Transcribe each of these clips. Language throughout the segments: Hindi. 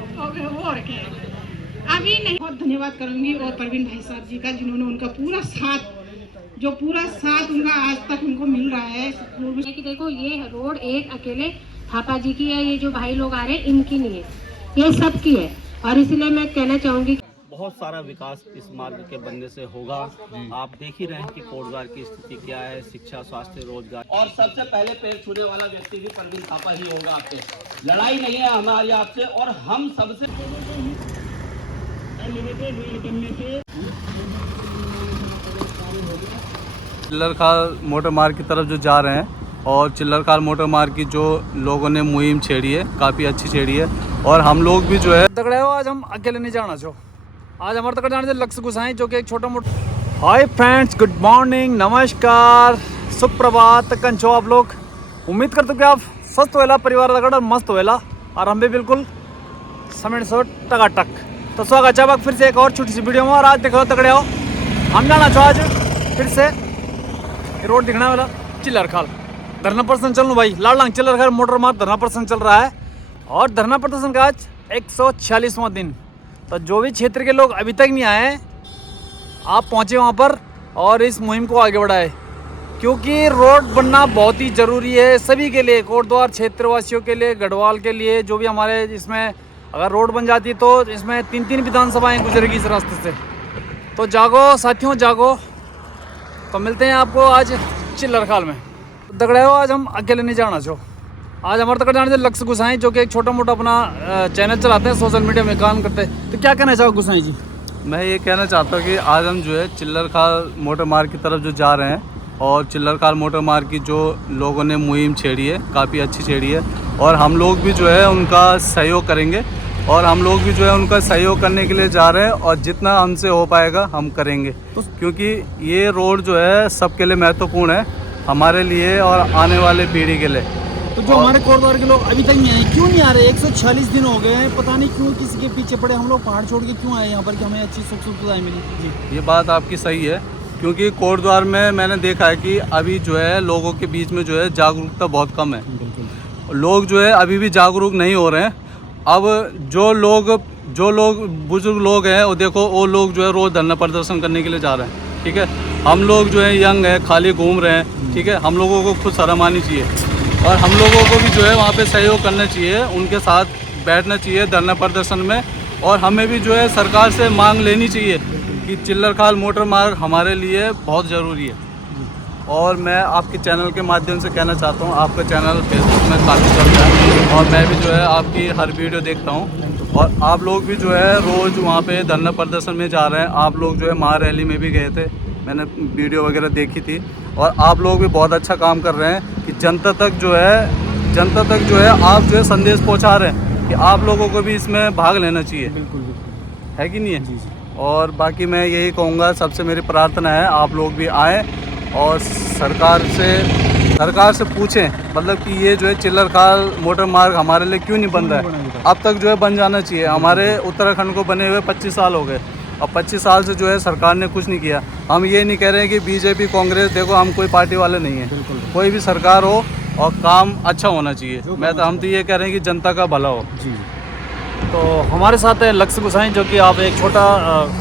और क्या अभी नहीं। बहुत धन्यवाद करूंगी और परवीन भाई साहब जी का, जिन्होंने उनका पूरा साथ उनका आज तक उनको मिल रहा है कि देखो ये रोड एक अकेले थापा जी की है, ये जो भाई लोग आ रहे हैं इनकी नहीं है, ये सब की है। और इसलिए मैं कहना चाहूंगी बहुत सारा विकास इस मार्ग के बनने से होगा। आप देख ही रहे हैं कि कोटद्वार की स्थिति क्या है, शिक्षा, स्वास्थ्य, रोजगार, और सबसे पहले पैर छूने वाला व्यक्ति भी परवीन थापा ही होगा। आपसे लड़ाई नहीं है हमारी आपसे, और हम सबसे चिल्लरखाल मोटर मार्ग की तरफ जो जा रहे हैं, और चिल्लरखाल मोटर मार्ग की जो लोगों ने मुहिम छेड़ी है काफ़ी अच्छी छेड़ी है, और हम लोग भी जो है तगड़े हो। आज हम अकेले नहीं जाना चाहो, आज हमारे तक जाने से लक्ष्य गुसाएं जो कि एक छोटा मोटा। हाय फ्रेंड्स, गुड मॉर्निंग, नमस्कार, सुप्रभात। कंचो आप लोग, उम्मीद करते हो कि आप स्वस्थ होएला, परिवार तगड़ और मस्त होएला, और हम भी बिल्कुल समेट सो टकाटक। तो स्वागत है फिर से एक और छोटी सी वीडियो में। और आज देखो तगड़े हो, हम जाना चाहो आज फिर से रोड दिखना वाला चिल्लरखाल धरना प्रदर्शन चल भाई, लालडांग चिल्लरखाल मोटर मार्ग धरना प्रदर्शन चल रहा है, और धरना प्रदर्शन का आज 146वां दिन। तो जो भी क्षेत्र के लोग अभी तक नहीं आए, आप पहुँचे वहाँ पर और इस मुहिम को आगे बढ़ाए, क्योंकि रोड बनना बहुत ही ज़रूरी है सभी के लिए, कोटद्वार क्षेत्रवासियों के लिए, गढ़वाल के लिए। जो भी हमारे इसमें अगर रोड बन जाती तो इसमें 3 विधानसभाएँ गुजरेगी इस रास्ते से। तो जागो साथियों, जागो। तो मिलते हैं आपको आज चिल्लरखाल में। दगड़े हो, आज हम अकेले नहीं जाना चाहो, आज हमारे तक जाने से लक्ष्य गुसाएं जो कि एक छोटा मोटा अपना चैनल चलाते हैं, सोशल मीडिया में काम करते हैं। तो क्या कहना चाहो गुसाई जी? मैं ये कहना चाहता हूँ कि आज हम जो है चिल्लरखाल मोटर मार्ग की तरफ जो जा रहे हैं, और चिल्लरखाल मोटर मार्ग की जो लोगों ने मुहिम छेड़ी है काफ़ी अच्छी छेड़ी है, और हम लोग भी जो है उनका सहयोग करेंगे, और हम लोग भी जो है उनका सहयोग करने के लिए जा रहे हैं, और जितना हमसे हो पाएगा हम करेंगे। तो क्योंकि ये रोड जो है सबके लिए महत्वपूर्ण है, हमारे लिए और आने वाले पीढ़ी के लिए। तो जो हमारे कोटद्वार के लोग अभी तक नहीं आए, क्यों नहीं आ रहे? 146 दिन हो गए हैं, पता नहीं क्यों किसी के पीछे पड़े। हम लोग पहाड़ छोड़ के क्यों आए यहाँ पर कि हमें अच्छी सुख सुविधाएं मिली? जी, ये बात आपकी सही है, क्योंकि कोटद्वार में मैंने देखा है कि अभी जो है लोगों के बीच में जो है जागरूकता बहुत कम है। लोग जो है अभी भी जागरूक नहीं हो रहे हैं। अब जो लोग बुजुर्ग लोग हैं, वो देखो वो लोग जो है रोज़ धरना प्रदर्शन करने के लिए जा रहे हैं, ठीक है। हम लोग जो है यंग है, खाली घूम रहे हैं, ठीक है। हम लोगों को खुद शर्म आनी चाहिए, और हम लोगों को भी जो है वहाँ पे सहयोग करना चाहिए, उनके साथ बैठना चाहिए धरना प्रदर्शन में। और हमें भी जो है सरकार से मांग लेनी चाहिए कि चिल्लरखाल मोटर मार्ग हमारे लिए बहुत ज़रूरी है। और मैं आपके चैनल के माध्यम से कहना चाहता हूँ, आपका चैनल फेसबुक में काफ़ी चल रहा है, और मैं भी जो है आपकी हर वीडियो देखता हूँ, और आप लोग भी जो है रोज़ वहाँ पे धरना प्रदर्शन में जा रहे हैं। आप लोग जो है महारैली में भी गए थे, मैंने वीडियो वगैरह देखी थी, और आप लोग भी बहुत अच्छा काम कर रहे हैं कि जनता तक जो है आप जो है संदेश पहुँचा रहे हैं कि आप लोगों को भी इसमें भाग लेना चाहिए। बिल्कुल है कि नहीं है? जी। और बाकी मैं यही कहूँगा, सबसे मेरी प्रार्थना है आप लोग भी आएँ और सरकार से पूछें, मतलब कि ये जो है चिल्लरखाल मोटर मार्ग हमारे लिए क्यों नहीं बन रहा है। अब तक जो है बन जाना चाहिए। हमारे उत्तराखंड को बने हुए 25 साल हो गए, और 25 साल से जो है सरकार ने कुछ नहीं किया। हम ये नहीं कह रहे हैं कि बीजेपी कांग्रेस, देखो हम कोई पार्टी वाले नहीं हैं, कोई भी सरकार हो और काम अच्छा होना चाहिए। हम तो ये कह रहे हैं कि जनता का भला हो। जी। तो हमारे साथ है लक्ष्य गुसाई, जो कि आप एक छोटा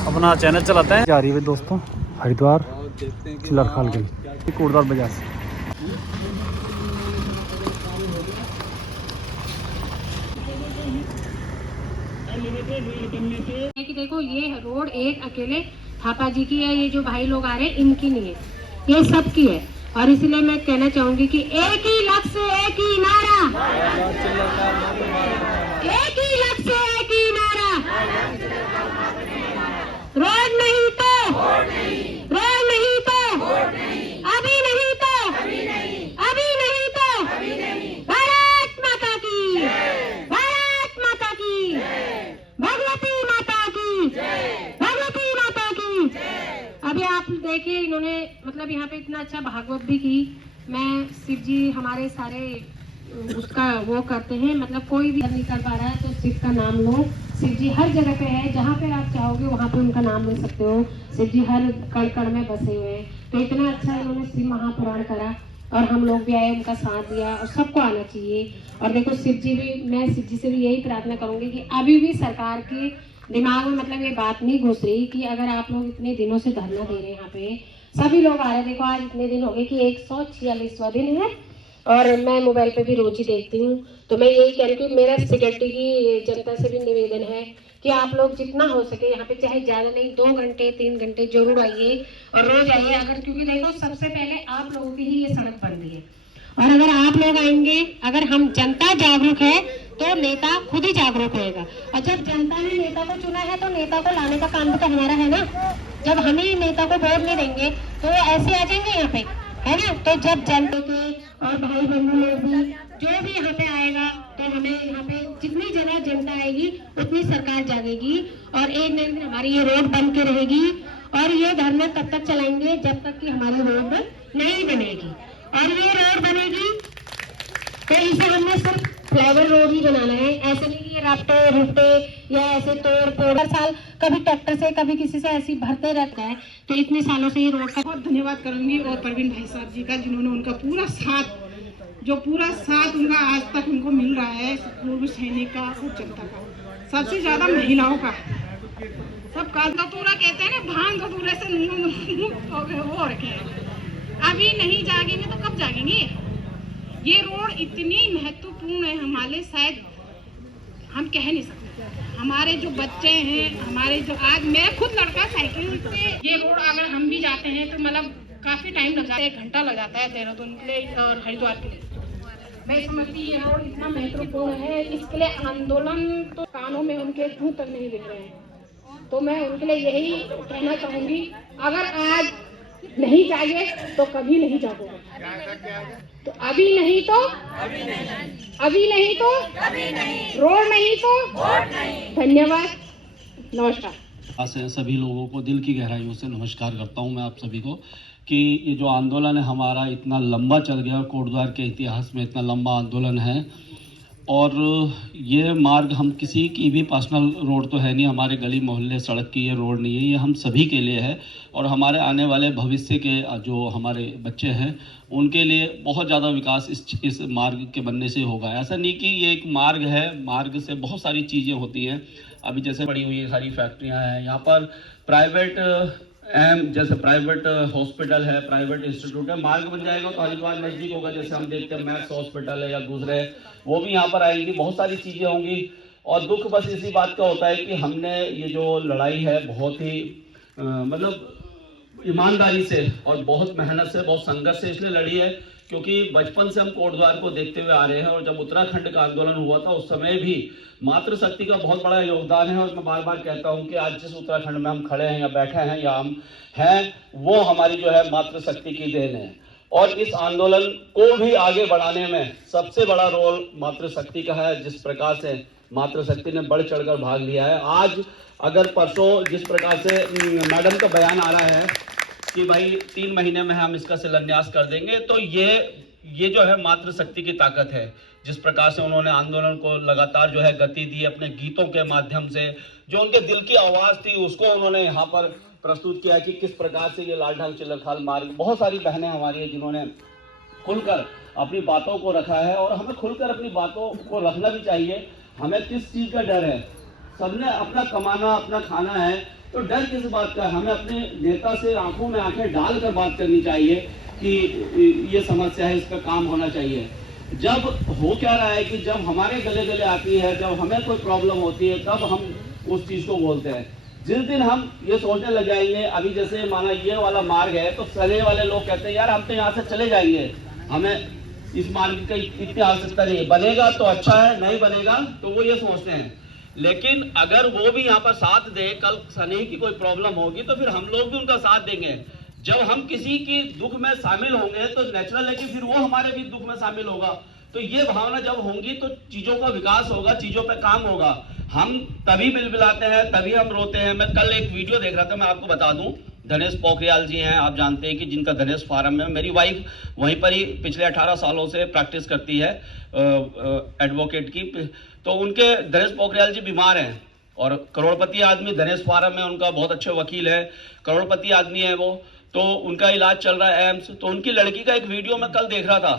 अपना चैनल चलाते हैं। जा रही है दोस्तों हरिद्वार चिल्लरखाल गई कोटद्वार बाजार से। कि देखो ये रोड एक अकेले थापा जी की है, ये जो भाई लोग आ रहे हैं इनकी नहीं है, ये सब की है। और इसलिए मैं कहना चाहूंगी कि एक ही लक्ष्य, एक ही नारा, एक ही लक्ष्य, एक ही नारा, रोड नहीं तो, रोड नहीं तो, अभी नहीं तो, अभी नहीं तो, भारत माता की, भारत माता की, भगवती माता की, भगवती माता की। अभी आप देखिए, इन्होंने मतलब यहाँ पे इतना अच्छा भागवत भी की। मैं शिव जी हमारे सारे उसका वो करते हैं, मतलब कोई भी नहीं कर पा रहा है तो शिव का नाम लो। शिव जी हर जगह पे है, जहाँ पे आप चाहोगे वहाँ पे उनका नाम ले सकते हो। शिव जी हर कण कण में बसे हुए हैं। तो इतना अच्छा इन्होंने शिव महापुराण करा। और हम लोग भी आए, उनका साथ दिया, और सबको आना चाहिए। और देखो मैं शिव जी से भी यही प्रार्थना करूंगी कि अभी भी सरकार के दिमाग में मतलब ये बात नहीं घुस रही कि अगर आप लोग इतने दिनों से धरना दे रहे हैं, यहाँ पे सभी लोग आ रहे हैं, देखो आज इतने दिन हो गए कि 146वां दिन है, और मैं मोबाइल पे भी रोज ही देखती हूँ। तो मैं यही कह रही हूँ कि मेरा सिक्योरिटी की जनता से भी निवेदन है कि आप लोग जितना हो सके यहाँ पे, चाहे ज़्यादा नहीं 2 घंटे 3 घंटे जरूर आइए और रोज आइए। अगर क्योंकि देखो सबसे पहले आप लोगों की ही ये सड़क बनती है, और अगर आप लोग आएंगे, अगर हम जनता जागरूक है तो नेता खुद ही जागरूक होएगा। और जब जनता ने नेता को चुना है तो नेता को लाने का काम तो हमारा है ना। जब हम ही नेता को वोट नहीं देंगे तो वो ऐसे आ जाएंगे यहाँ पे, है ना। तो जब जनता के और भाई बंधु लोग भी जो भी यहाँ पे आएगा, तो हमें यहाँ पे जितनी ज़्यादा जनता आएगी उतनी सरकार जागेगी, और एक न एक दिन हमारी ये रोड बन के रहेगी। और ये धरना तब तक चलाएंगे जब तक कि हमारी रोड नहीं बनेगी, और ये रोड बनेगी तो इसे हमने सिर्फ फ्लाईओवर रोड ही बनाना है, ऐसे नहीं कि ये रास्ते रुपटे या ऐसे तोड़ फोड़ हर साल कभी ट्रैक्टर से कभी किसी से ऐसी भरते रहता है। तो इतने सालों से ये रोड का बहुत धन्यवाद करूंगी, और परवीन भाई साहब जी का, जिन्होंने उनका पूरा साथ, जो पूरा साथ उनका आज तक उनको मिल रहा है, पूर्व सैनिक का और जनता का, सबसे ज्यादा महिलाओं का, सब का तो पूरा कहते हैं ना, भांग तो पूरे से मुक्त हो गए वो रखे हैं। अभी नहीं जागेंगे तो कब जागेंगे। ये रोड इतनी महत्वपूर्ण है हमारे, शायद हम कह नहीं सकते। हमारे जो बच्चे हैं, हमारे जो आज मेरा खुद लड़का साइकिल पे, ये रोड अगर हम भी जाते हैं तो मतलब काफी टाइम लग जाता है, 1 घंटा लग जाता है देहरादून के लिए और हरिद्वार के लिए। मैं समझती ये रोड इतना महत्वपूर्ण है, इसके लिए आंदोलन तो कानों में उनके मुंह तक नहीं दिख रहे हैं। तो मैं उनके लिए यही कहना चाहूंगी, अगर आज नहीं जागे तो कभी नहीं जागोगे। तो अभी नहीं तो अभी नहीं तो रोड नहीं तो धन्यवाद, नमस्कार। सभी लोगों को दिल की गहराइयों से नमस्कार करता हूं मैं आप सभी को, कि ये जो आंदोलन है हमारा इतना लंबा चल गया, कोटद्वार के इतिहास में इतना लंबा आंदोलन है, और ये मार्ग हम किसी की भी पर्सनल रोड तो है नहीं, हमारे गली मोहल्ले सड़क की ये रोड नहीं है, ये हम सभी के लिए है, और हमारे आने वाले भविष्य के जो हमारे बच्चे हैं उनके लिए बहुत ज़्यादा विकास इस मार्ग के बनने से होगा। ऐसा नहीं कि ये एक मार्ग है, मार्ग से बहुत सारी चीज़ें होती हैं। अभी जैसे पड़ी हुई सारी फैक्ट्रियाँ हैं, यहाँ पर प्राइवेट जैसे प्राइवेट हॉस्पिटल है, प्राइवेट इंस्टीट्यूट है, मार्ग बन जाएगा तो हरिद्वार नज़दीक होगा। जैसे हम देखते हैं मैक्स हॉस्पिटल है या दूसरे, वो भी यहाँ पर आएंगी, बहुत सारी चीज़ें होंगी। और दुख बस इसी बात का होता है कि हमने ये जो लड़ाई है बहुत ही मतलब ईमानदारी से और बहुत मेहनत से, बहुत संघर्ष से इसलिए लड़ी है, क्योंकि बचपन से हम कोटद्वार को देखते हुए आ रहे हैं। और जब उत्तराखंड का आंदोलन हुआ था उस समय भी मातृशक्ति का बहुत बड़ा योगदान है। और मैं बार बार कहता हूं कि आज जिस उत्तराखंड में हम खड़े हैं या बैठे हैं या हम हैं, वो हमारी जो है मातृशक्ति की देन है। और इस आंदोलन को भी आगे बढ़ाने में सबसे बड़ा रोल मातृशक्ति का है। जिस प्रकार से मातृशक्ति ने बढ़ चढ़कर भाग लिया है, आज अगर परसों जिस प्रकार से मैडम का बयान आ रहा है कि भाई 3 महीने में हम इसका शिलान्यास कर देंगे, तो ये जो है मातृशक्ति की ताकत है। जिस प्रकार से उन्होंने आंदोलन को लगातार जो है गति दी, अपने गीतों के माध्यम से जो उनके दिल की आवाज़ थी उसको उन्होंने यहाँ पर प्रस्तुत किया कि किस प्रकार से ये लालढांग चिल्लरखाल मार्ग। बहुत सारी बहनें हमारी हैं जिन्होंने खुलकर अपनी बातों को रखा है, और हमें खुलकर अपनी बातों को रखना भी चाहिए। हमें किस चीज़ का डर है? सबने अपना कमाना, अपना खाना है, तो डर किस बात का है? हमें अपने नेता से आंखों में आंखें डालकर बात करनी चाहिए कि ये समस्या है, इसका काम होना चाहिए। जब हो क्या रहा है कि जब हमारे गले गले आती है, जब हमें कोई प्रॉब्लम होती है, तब हम उस चीज़ को बोलते हैं। जिस दिन हम ये सोचने लग जाएंगे, अभी जैसे माना ये वाला मार्ग है तो चले वाले लोग कहते हैं यार हम तो यहाँ से चले जाएंगे, हमें इस मार्ग की इतनी आवश्यकता नहीं है, बनेगा तो अच्छा है, नहीं बनेगा तो वो ये सोचते हैं। लेकिन अगर वो भी यहाँ पर साथ दे, कल सनी की कोई प्रॉब्लम होगी तो फिर हम लोग भी उनका साथ देंगे। जब हम किसी की दुख में शामिल होंगे तो नेचुरल है कि फिर वो हमारे भी दुख में शामिल होगा। तो ये भावना जब होंगी तो चीजों का विकास होगा, चीजों पे काम होगा। हम तभी बिलबिलाते हैं, तभी हम रोते हैं। मैं कल एक वीडियो देख रहा था, मैं आपको बता दूं, धनेश पोखरियाल जी हैं, आप जानते हैं कि जिनका धनेश फार्म में, मेरी वाइफ वहीं पर ही पिछले 18 सालों से प्रैक्टिस करती है एडवोकेट की। तो उनके धनेश पोखरियाल जी बीमार हैं और करोड़पति आदमी, धनेश फार्म में उनका बहुत अच्छे वकील है, करोड़पति आदमी है वो। तो उनका इलाज चल रहा है एम्स। तो उनकी लड़की का एक वीडियो मैं कल देख रहा था,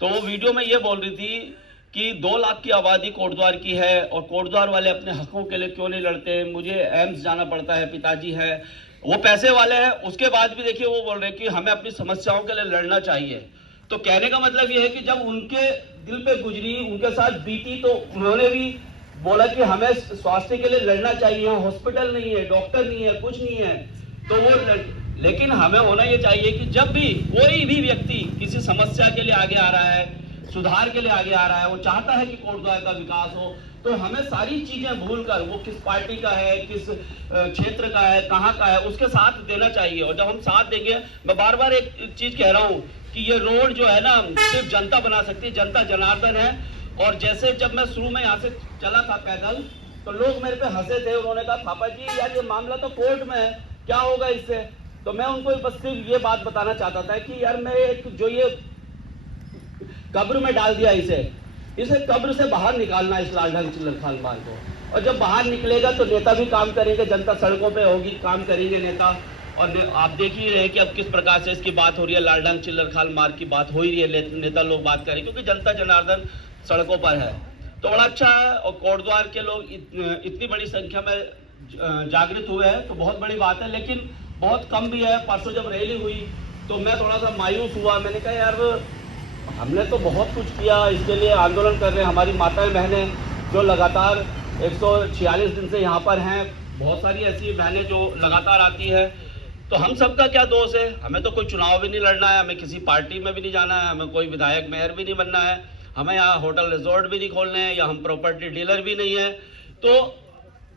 तो वो वीडियो में ये बोल रही थी कि 2 लाख की आबादी कोटद्वार की है और कोटद्वार वाले अपने हकों के लिए क्यों नहीं लड़ते, मुझे एम्स जाना पड़ता है, पिताजी है वो पैसे वाले हैं, उसके बाद भी देखिए वो बोल रहे हैं कि हमें अपनी समस्याओं के लिए लड़ना चाहिए। तो कहने का मतलब ये है कि जब उनके दिल पे गुजरी, उनके साथ बीती, तो उन्होंने भी बोला कि हमें स्वास्थ्य के लिए लड़ना चाहिए, यहाँ हॉस्पिटल नहीं है, डॉक्टर नहीं है, कुछ नहीं है, तो वो लेकिन हमें होना ये चाहिए कि जब भी कोई भी व्यक्ति किसी समस्या के लिए आगे आ रहा है, सुधार के लिए आगे आ रहा है, वो चाहता है कि कोटद्वार का विकास हो, तो हमें सारी चीजें भूलकर वो किस पार्टी का है, किस क्षेत्र का है, कहाँ का है, उसके साथ देना चाहिए। और जब हम साथ देंगे, मैं बार बार एक चीज कह रहा हूँ कि ये रोड जो है ना सिर्फ जनता बना सकती है, जनता जनार्दन है। और जैसे जब मैं शुरू में यहाँ से चला था पैदल, तो लोग मेरे पे हंसे थे, उन्होंने कहा पापा जी यार ये मामला तो कोर्ट में है, क्या होगा इससे। तो मैं उनको बस सिर्फ ये बात बताना चाहता था कि यार मैं जो ये कब्र में डाल दिया, इसे कब्र से बाहर निकालना इस लालढंग चिल्लर खान माल को। और जब बाहर निकलेगा तो नेता भी काम करेंगे, जनता सड़कों पे होगी, काम करेंगे नेता। और आप देख ही रहे हैं कि अब किस प्रकार से इसकी बात हो रही है, लालढंग चिल्लर खान मार्ग की बात हो ही रही है, नेता लोग बात करें क्योंकि जनता जनार्दन सड़कों पर है। तो बड़ा अच्छा है। और कोटद्वार के लोग इतनी बड़ी संख्या में जागृत हुए हैं तो बहुत बड़ी बात है, लेकिन बहुत कम भी है। परसों जब रैली हुई तो मैं थोड़ा सा मायूस हुआ, मैंने कहा यार हमने तो बहुत कुछ किया, इसके लिए आंदोलन कर रहे हैं हमारी माताएं बहनें जो लगातार 146 दिन से यहाँ पर हैं, बहुत सारी ऐसी बहनें जो लगातार आती है। तो हम सबका क्या दोष है, हमें तो कोई चुनाव भी नहीं लड़ना है, हमें किसी पार्टी में भी नहीं जाना है, हमें कोई विधायक मेयर भी नहीं बनना है, हमें यहाँ होटल रिजॉर्ट भी नहीं खोलने हैं, या हम प्रॉपर्टी डीलर भी नहीं है। तो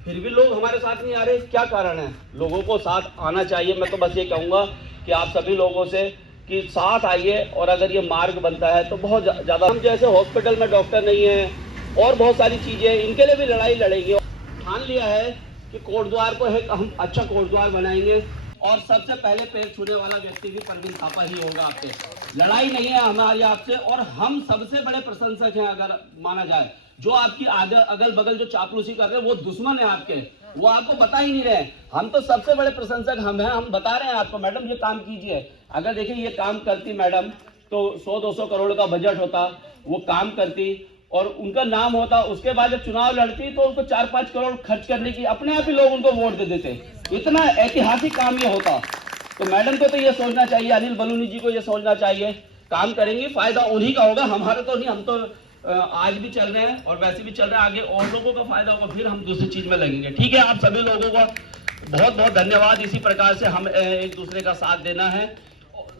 फिर भी लोग हमारे साथ नहीं आ रहे, क्या कारण है। लोगों को साथ आना चाहिए। मैं तो बस ये कहूँगा कि आप सभी लोगों से कि साथ आइए, और अगर ये मार्ग बनता है तो बहुत ज़्यादा, हम जैसे हॉस्पिटल में डॉक्टर नहीं है और बहुत सारी चीज़ें, इनके लिए भी लड़ाई लड़ेंगे। ठान लिया है कि कोटद्वार को एक हम अच्छा कोटद्वार बनाएंगे, और सबसे पहले पैर छूने वाला व्यक्ति भी परवीन थापा ही होगा आपसे। लड़ाई नहीं है हमारी आपसे, और हम सबसे बड़े प्रशंसक हैं अगर माना जाए। जो आपकी अगल बगल जो चापलूसी कर रहे हैं वो दुश्मन है आपके, वो आपको बता ही नहीं रहे। हम तो सबसे बड़े प्रशंसक हम हैं, हम बता रहे हैं आपको मैडम ये काम कीजिए। अगर देखिए ये काम करती मैडम तो 100-200 करोड़ का बजट होता, वो काम करती और उनका नाम होता, उसके बाद जब चुनाव लड़ती तो उनको 4-5 करोड़ खर्च करने की अपने आप ही लोग उनको वोट दे देते। इतना ऐतिहासिक काम ये होता। तो मैडम को तो ये सोचना चाहिए, अनिल बलूनी जी को ये सोचना चाहिए, काम करेंगे फायदा उन्हीं का होगा, हमारा तो नहीं। हम तो आज भी चल रहे हैं और वैसे भी चल रहे हैं, आगे और लोगों का फायदा होगा, फिर हम दूसरी चीज में लगेंगे। ठीक है, आप सभी लोगों का बहुत बहुत धन्यवाद। इसी प्रकार से हम एक दूसरे का साथ देना है,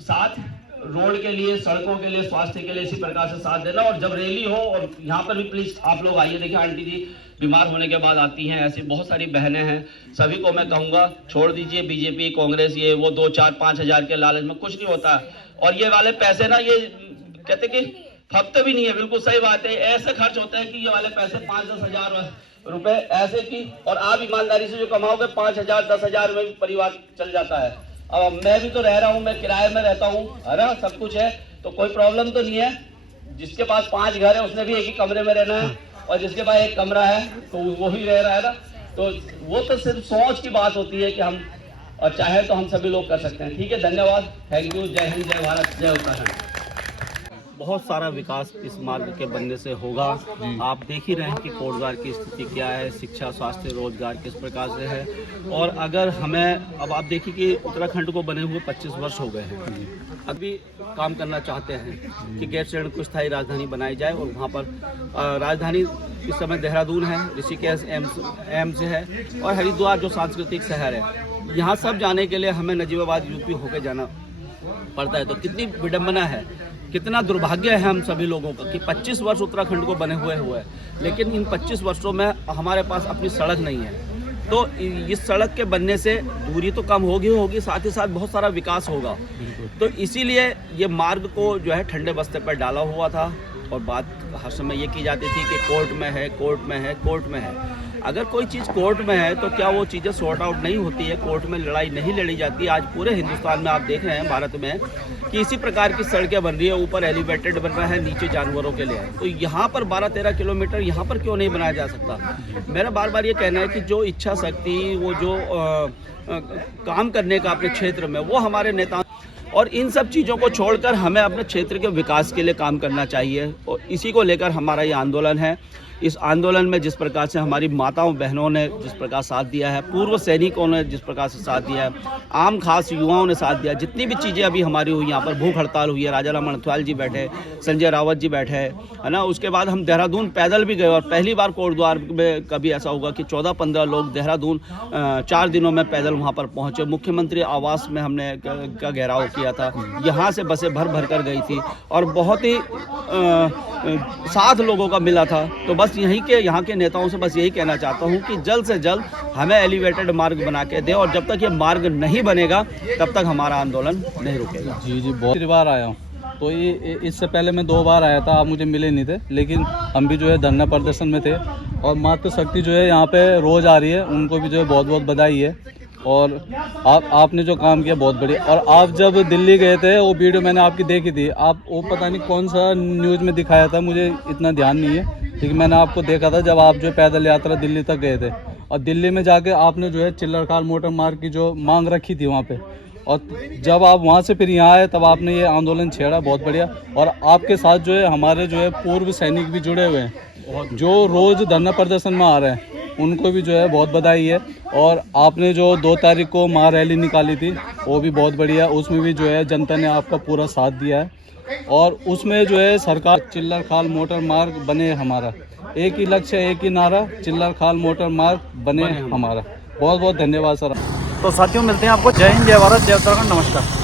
साथ रोड के लिए, सड़कों के लिए, स्वास्थ्य के लिए इसी प्रकार से साथ देना। और जब रैली हो, और यहाँ पर भी प्लीज आप लोग आइए। देखिए आंटी जी बीमार होने के बाद आती हैं, ऐसी बहुत सारी बहनें हैं। सभी को मैं कहूँगा छोड़ दीजिए बीजेपी कांग्रेस, ये वो 2-4-5 हजार के लालच में कुछ नहीं होता। और ये वाले पैसे ना, ये कहते कि फकते भी नहीं है, बिल्कुल सही बात है। ऐसे खर्च होते हैं कि ये वाले पैसे 5-10 हजार रुपए ऐसे की, और आप ईमानदारी से जो कमाओगे 5,000-10,000 में भी परिवार चल जाता है। अब मैं भी तो रह रहा हूँ, मैं किराए में रहता हूँ, है ना, सब कुछ है, तो कोई प्रॉब्लम तो नहीं है। जिसके पास 5 घर है उसने भी एक ही कमरे में रहना है, और जिसके पास एक कमरा है तो वो ही रह रहा है ना। तो वो तो सिर्फ सोच की बात होती है कि हम, और चाहे तो हम सभी लोग कर सकते हैं। ठीक है, धन्यवाद, थैंक यू, जय हिंद, जय भारत, जय उत्तराखंड। बहुत सारा विकास इस मार्ग के बनने से होगा। आप देख ही रहे हैं कि कोटद्वार की स्थिति क्या है, शिक्षा, स्वास्थ्य, रोजगार किस प्रकार से है। और अगर हमें, अब आप देखिए कि उत्तराखंड को बने हुए 25 वर्ष हो गए हैं, अभी काम करना चाहते हैं कि गैरसैंण को स्थायी राजधानी बनाई जाए। और वहाँ पर राजधानी इस समय देहरादून है, ऋषिकेश एम्स है, और हरिद्वार जो सांस्कृतिक शहर है। यहाँ सब जाने के लिए हमें नजीबाबाद यूपी होकर जाना पड़ता है। तो कितनी विडम्बना है, कितना दुर्भाग्य है हम सभी लोगों का कि 25 वर्ष उत्तराखंड को बने हुए हैं, लेकिन इन 25 वर्षों में हमारे पास अपनी सड़क नहीं है। तो इस सड़क के बनने से दूरी तो कम होगी, साथ ही साथ बहुत सारा विकास होगा। तो इसीलिए ये मार्ग को जो है ठंडे बस्ते पर डाला हुआ था। और बात हर समय ये की जाती थी कि कोर्ट में है, कोर्ट में है, कोर्ट में है। अगर कोई चीज़ कोर्ट में है तो क्या वो चीज़ें सॉर्ट आउट नहीं होती है, कोर्ट में लड़ाई नहीं लड़ी जाती। आज पूरे हिंदुस्तान में आप देख रहे हैं, भारत में, कि इसी प्रकार की सड़कें बन रही है, ऊपर एलिवेटेड बन रहा है, नीचे जानवरों के लिए है। तो यहाँ पर 12-13 किलोमीटर यहाँ पर क्यों नहीं बनाया जा सकता? मेरा बार बार ये कहना है कि जो इच्छा शक्ति, वो जो काम करने का अपने क्षेत्र में, वो हमारे नेता, और इन सब चीज़ों को छोड़कर हमें अपने क्षेत्र के विकास के लिए काम करना चाहिए। और इसी को लेकर हमारा ये आंदोलन है। इस आंदोलन में जिस प्रकार से हमारी माताओं बहनों ने जिस प्रकार साथ दिया है, पूर्व सैनिकों ने जिस प्रकार से साथ दिया है, आम खास युवाओं ने साथ दिया, जितनी भी चीज़ें अभी हमारी हुई, यहाँ पर भूख हड़ताल हुई है, राजा राम अणथवाल जी बैठे, संजय रावत जी बैठे है ना। उसके बाद हम देहरादून पैदल भी गए, और पहली बार कोटद्वार में कभी ऐसा होगा कि 14-15 लोग देहरादून 4 दिनों में पैदल वहाँ पर पहुँचे। मुख्यमंत्री आवास में हमने का घेराव किया था, यहाँ से बसें भर भर कर गई थी, और बहुत ही साथ लोगों का मिला था। तो बस यहाँ के नेताओं से बस यही कहना चाहता हूँ कि जल्द से जल्द हमें एलिवेटेड मार्ग बना के दे, और जब तक ये मार्ग नहीं बनेगा तब तक हमारा आंदोलन नहीं रुकेगा। जी बहुत बार आया हूँ, तो ये इससे पहले मैं 2 बार आया था, आप मुझे मिले नहीं थे, लेकिन हम भी जो है धरना प्रदर्शन में थे। और मातृशक्ति जो है यहाँ पे रोज़ आ रही है, उनको भी जो है बहुत बहुत बधाई है। और आपने जो काम किया बहुत बढ़िया। और आप जब दिल्ली गए थे, वो वीडियो मैंने आपकी देखी थी, आप वो पता नहीं कौन सा न्यूज़ में दिखाया था, मुझे इतना ध्यान नहीं है, लेकिन मैंने आपको देखा था जब आप जो पैदल यात्रा दिल्ली तक गए थे। और दिल्ली में जाके आपने जो है चिल्लर खाल मोटर मार्ग की जो मांग रखी थी वहाँ पे, और जब आप वहाँ से फिर यहाँ आए तब आपने ये आंदोलन छेड़ा, बहुत बढ़िया। और आपके साथ जो है हमारे जो है पूर्व सैनिक भी जुड़े हुए हैं, जो रोज़ धरना प्रदर्शन में आ रहे हैं, उनको भी जो है बहुत बधाई है। और आपने जो 2 तारीख को महा रैली निकाली थी, वो भी बहुत बढ़िया, उसमें भी जो है जनता ने आपका पूरा साथ दिया है। और उसमें जो है सरकार चिल्लर खाल मोटर मार्ग बने हमारा, एक ही लक्ष्य, एक ही नारा, चिल्लर खाल मोटर मार्ग बने हमारा। बहुत बहुत धन्यवाद सर। तो साथियों, मिलते हैं आपको। जय हिंद, जय भारत, जय उत्तराखंड, नमस्कार।